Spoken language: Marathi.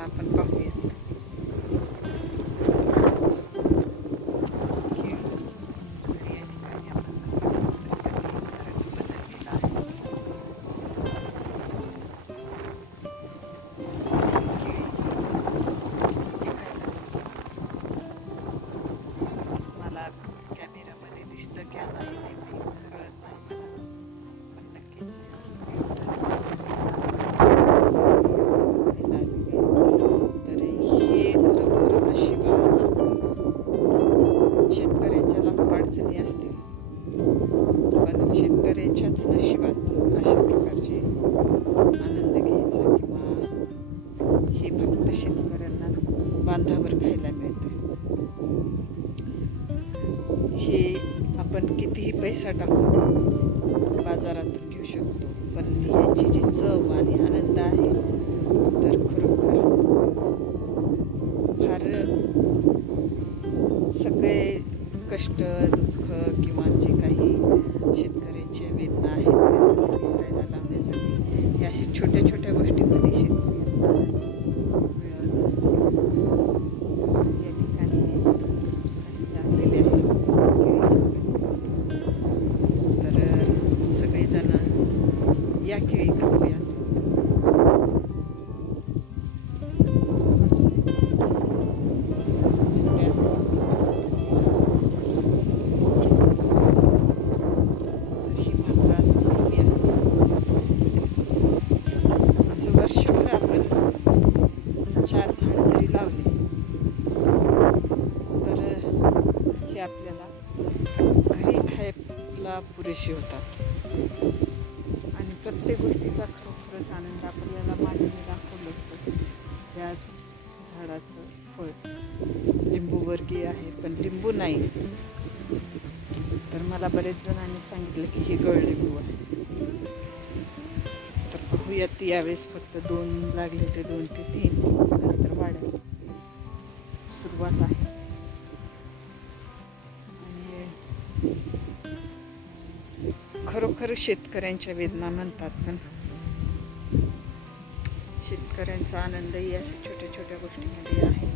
आता आपण अडचणी असतील. पण शेतकऱ्याच्याच नशिबात अशा प्रकारचे आनंद घ्यायचा किंवा हे फक्त शेतकऱ्यांनाच बांधावर खायला मिळतं हे आपण कितीही पैसा टाकून बाजारातून घेऊ शकतो पण ह्याची जी चव आणि आनंद आहे तर खरोखर फार सगळे कष्ट दुःख किंवा जे काही शेतकऱ्याच्या वेदना आहेत त्या सगळ्या दिसायला लावण्यासाठी हे असे छोट्या छोट्या असं आपण चार झाड जरी लावले तर हे आपल्याला घरी खायला पुरेशी होतात आणि प्रत्येक गोष्टीचा खरोखरच आनंद आपल्याला मांडीने दाखवलं असतं त्या झाडाचं फळ लिंबूवर्गीय आहे पण लिंबू नाही तर मला बरेच जणांनी सांगितलं की हे गळ लिंबू आहे यात यावेळेस फक्त दोन लागले ते दोन ते तीन. नंतर वाढायला सुरुवात आहे. आणि खरोखर शेतकऱ्यांच्या वेदना म्हणतात पण शेतकऱ्यांचा आनंदही अशा छोट्या छोट्या गोष्टींमध्ये आहे.